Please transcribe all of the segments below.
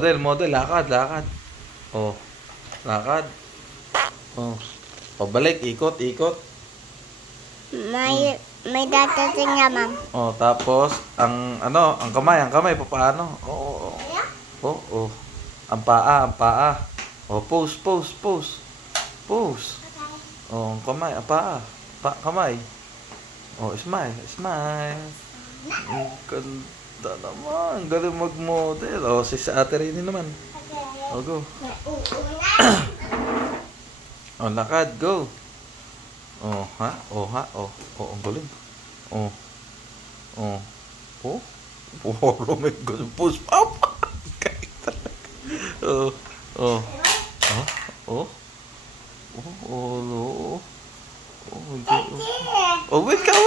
Model, lakad, lakad. Oh, lakad. Oh, balik, ikot, ikot. May datating nga, ma'am. Oh, tapos, ang kamay, paano? Oh, oh, oh. Ang paa. Oh, pose. Pose. Oh, ang kamay, ang paa. Kamay. Oh, smile. Ang ganda naman. Galing mag-model. Oh, si Ate Rini naman. Oh, go. Oh, lakad, go. Oh, ha? Oh, ang galing. Oh, lumit ko sa push up.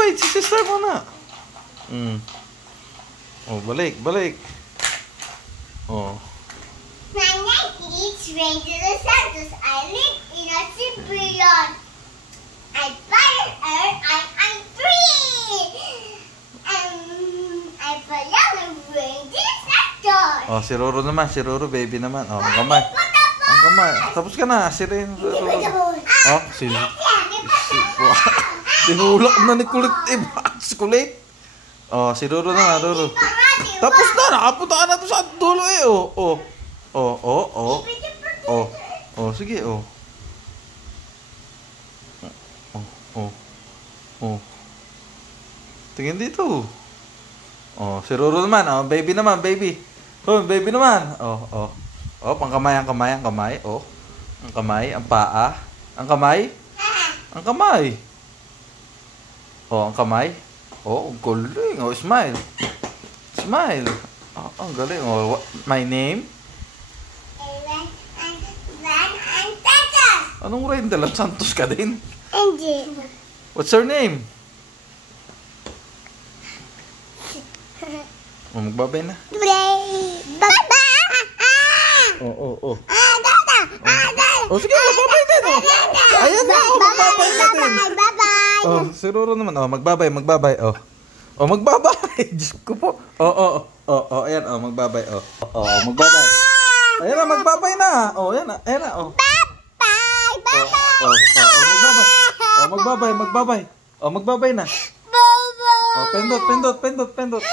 Wait. Si sister mo na. Oh, balik. Oh. My name is Ranger Dos Santos. I live in a Cyprian. I fly on earth. I'm free. I follow the Ranger Santos. Oh, si Roro naman. Si Roro, baby naman. Oh, ang kamay. Tapos ka na. Si Rin. Oh, tinulak na ni Kulit. Si Kulit. Oh, si Roro naman. Roro. Tapos na. Nakapunta ka na to sa dulo eh. Oh, sige. Tingin dito. Oh, si Roro naman. Oh, baby naman, baby. Oh, baby naman. Oh, ang kamay. Oh, ang kamay, ang paa. Ang kamay. Oh, ang kamay. Oh, ang galing. Oh, smile. Oh, ang galing. Oh, my name? Anong Rendel? Santos ka din? Hindi. What's her name? Oh, magbabay na. Oh. Oh, sige, magbabay din. Ayan na, magbabay na din. Oh, si Roro naman. Oh, magbabay. Oh, magbabay. Diyos ko po. Oh, ayan. Oh, magbabay. Oh, magbabay. Ayan na, magbabay na. Oh, ayan na. Oh. Magbabay. Oh, magbabay na. Oh, pendot.